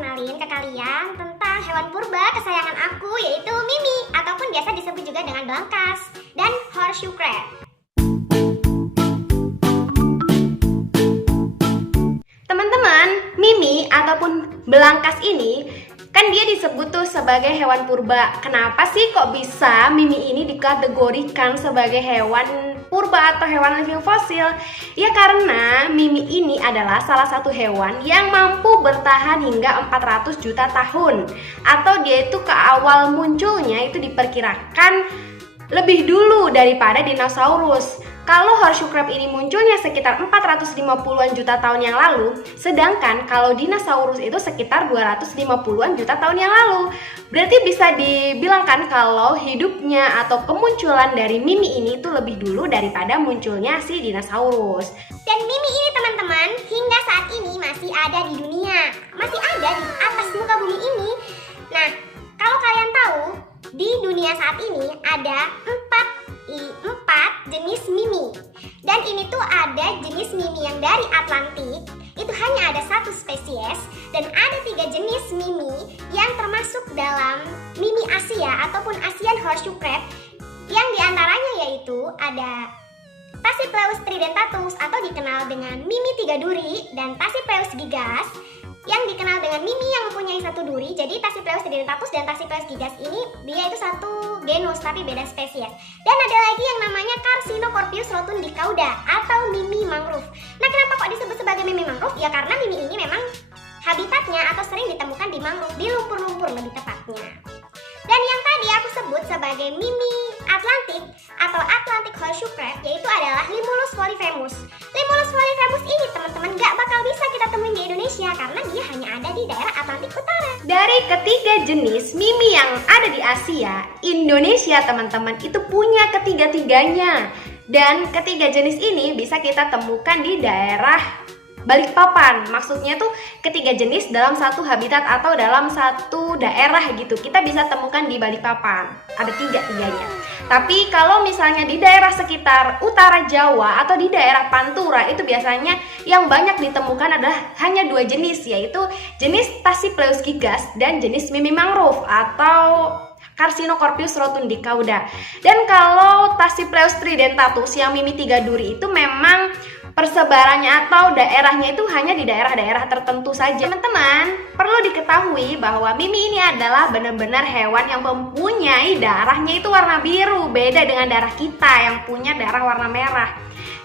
kenalin ke kalian tentang hewan purba kesayangan aku, yaitu Mimi, ataupun biasa disebut juga dengan belangkas dan horseshoe crab. Teman-teman, Mimi ataupun belangkas ini kan dia disebut tuh sebagai hewan purba. Kenapa sih kok bisa Mimi ini dikategorikan sebagai hewan purba atau hewan living fosil? Ya karena Mimi ini adalah salah satu hewan yang mampu bertahan hingga 400 juta tahun. Atau dia itu ke awal munculnya itu diperkirakan lebih dulu daripada dinosaurus. Kalau horseshoe crab ini munculnya sekitar 450-an juta tahun yang lalu, sedangkan kalau dinosaurus itu sekitar 250-an juta tahun yang lalu. Berarti bisa dibilangkan kalau hidupnya atau kemunculan dari Mimi ini itu lebih dulu daripada munculnya si dinosaurus. Dan Mimi ini teman-teman hingga saat ini masih ada di dunia, masih ada di atas muka bumi ini. Nah, kalau kalian tahu, di dunia saat ini ada 4 jenis Mimi. Dan ini tuh ada jenis Mimi yang dari Atlantik, itu hanya ada 1 spesies. Dan ada 3 jenis Mimi yang termasuk dalam Mimi Asia ataupun Asian horseshoe crab, yang diantaranya yaitu ada Tachypleus tridentatus atau dikenal dengan Mimi 3 duri, dan Tachypleus gigas yang dikenal dengan Mimi yang mempunyai 1 duri. Jadi Tachypleus tridentatus dan Tachypleus gigas ini dia itu 1 genus tapi beda spesies. Dan ada lagi yang namanya Carcinocorpus rotundicauda atau Mimi mangrove. Nah, kenapa kok disebut sebagai Mimi mangrove? Ya karena Mimi ini memang habitatnya atau sering ditemukan di mangrove, di lumpur-lumpur lebih tepatnya. Dan yang tadi aku sebut sebagai Mimi Atlantik atau Atlantic horseshoe crab yaitu adalah Limulus polyphemus. Limulus polyphemus ini teman-teman gak bakal bisa kita temuin di Indonesia karena dia hanya ada di daerah Atlantik Utara. Dari ketiga jenis Mimi yang ada di Asia, Indonesia teman-teman itu punya ketiga-tiganya. Dan ketiga jenis ini bisa kita temukan di daerah Balikpapan. Maksudnya tuh ketiga jenis dalam satu habitat atau dalam satu daerah gitu. Kita bisa temukan di Balikpapan. Ada 3-tiganya. Tapi kalau misalnya di daerah sekitar utara Jawa atau di daerah Pantura itu biasanya yang banyak ditemukan adalah hanya 2 jenis, yaitu jenis Tachypleus gigas dan jenis Mimi mangrove atau Carcinocorpus rotundicauda. Dan kalau Tachypleus tridentatus yang Mimi 3 duri itu memang persebarannya atau daerahnya itu hanya di daerah-daerah tertentu saja. Teman-teman, perlu diketahui bahwa Mimi ini adalah benar-benar hewan yang mempunyai darahnya itu warna biru, beda dengan darah kita yang punya darah warna merah.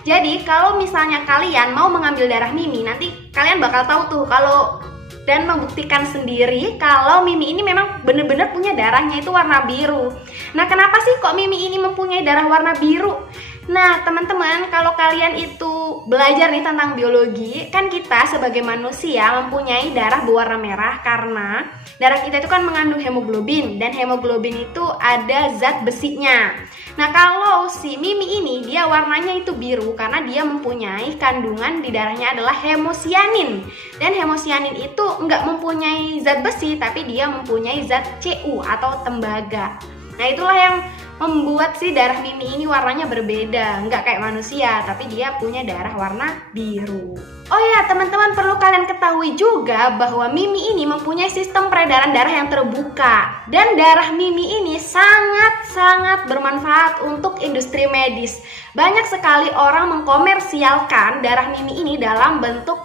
Jadi kalau misalnya kalian mau mengambil darah Mimi, nanti kalian bakal tahu tuh kalau dan membuktikan sendiri kalau Mimi ini memang benar-benar punya darahnya itu warna biru. Nah, kenapa sih kok Mimi ini mempunyai darah warna biru? Nah, teman-teman, kalau kalian itu belajar nih tentang biologi, kan kita sebagai manusia mempunyai darah berwarna merah karena darah kita itu kan mengandung hemoglobin, dan hemoglobin itu ada zat besinya. Nah, kalau si Mimi ini dia warnanya itu biru karena dia mempunyai kandungan di darahnya adalah hemosianin. Dan hemosianin itu nggak mempunyai zat besi, tapi dia mempunyai zat Cu atau tembaga. Nah, itulah yang membuat si darah Mimi ini warnanya berbeda, nggak kayak manusia, tapi dia punya darah warna biru. Oh ya, teman-teman, perlu kalian ketahui juga bahwa Mimi ini mempunyai sistem peredaran darah yang terbuka. Dan darah Mimi ini sangat-sangat bermanfaat untuk industri medis. Banyak sekali orang mengkomersialkan darah Mimi ini dalam bentuk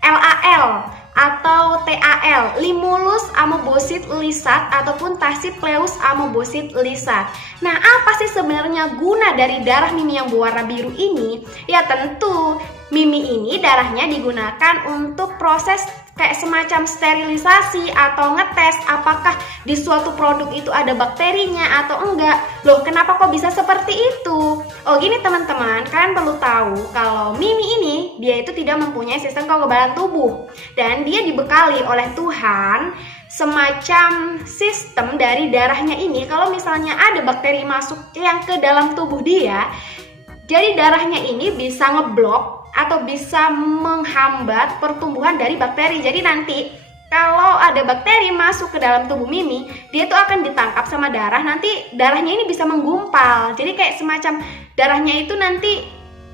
LAL atau TAL, Limulus amoebosit lisat ataupun Tachypleus amoebosit lisat. Nah, apa sih sebenarnya guna dari darah Mimi yang berwarna biru ini? Ya tentu Mimi ini darahnya digunakan untuk proses kayak semacam sterilisasi atau ngetes apakah di suatu produk itu ada bakterinya atau enggak. Loh, kenapa kok bisa seperti itu? Oh gini teman-teman, kalian perlu tahu kalau Mimi ini dia itu tidak mempunyai sistem kekebalan tubuh, dan dia dibekali oleh Tuhan semacam sistem dari darahnya ini. Kalau misalnya ada bakteri masuk yang ke dalam tubuh dia, jadi darahnya ini bisa ngeblok atau bisa menghambat pertumbuhan dari bakteri. Jadi nanti kalau ada bakteri masuk ke dalam tubuh Mimi, dia tuh akan ditangkap sama darah. Nanti darahnya ini bisa menggumpal. Jadi kayak semacam darahnya itu nanti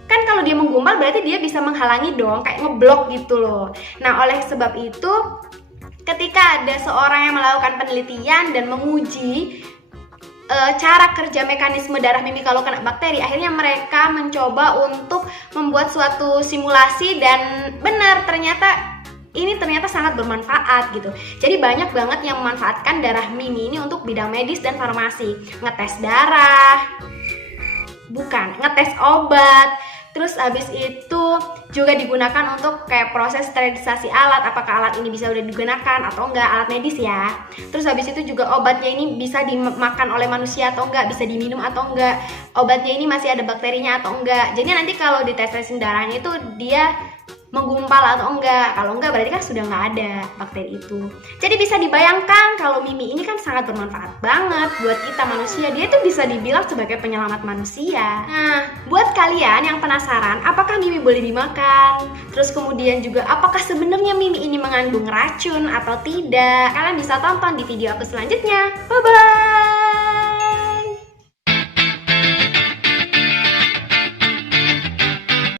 kan kalau dia menggumpal berarti dia bisa menghalangi dong, kayak ngeblok gitu loh. Nah, oleh sebab itu ketika ada seorang yang melakukan penelitian dan menguji cara kerja mekanisme darah Mimi kalau kena bakteri, akhirnya mereka mencoba untuk membuat suatu simulasi dan benar ternyata sangat bermanfaat gitu. Jadi banyak banget yang memanfaatkan darah Mimi ini untuk bidang medis dan farmasi, ngetes darah, ngetes obat. Terus abis itu juga digunakan untuk kayak proses sterilisasi alat, apakah alat ini bisa udah digunakan atau enggak, alat medis ya. Terus habis itu juga obatnya ini bisa dimakan oleh manusia atau enggak, bisa diminum atau enggak, obatnya ini masih ada bakterinya atau enggak. Jadi nanti kalau dites-tesin darahnya itu dia menggumpal atau enggak. Kalau enggak berarti kan sudah nggak ada bakteri itu. Jadi bisa dibayangkan kalau Mimi ini kan sangat bermanfaat banget buat kita manusia. Dia tuh bisa dibilang sebagai penyelamat manusia. Nah, buat kalian yang penasaran apakah Mimi boleh dimakan, terus kemudian juga apakah sebenarnya Mimi ini mengandung racun atau tidak, kalian bisa tonton di video aku selanjutnya.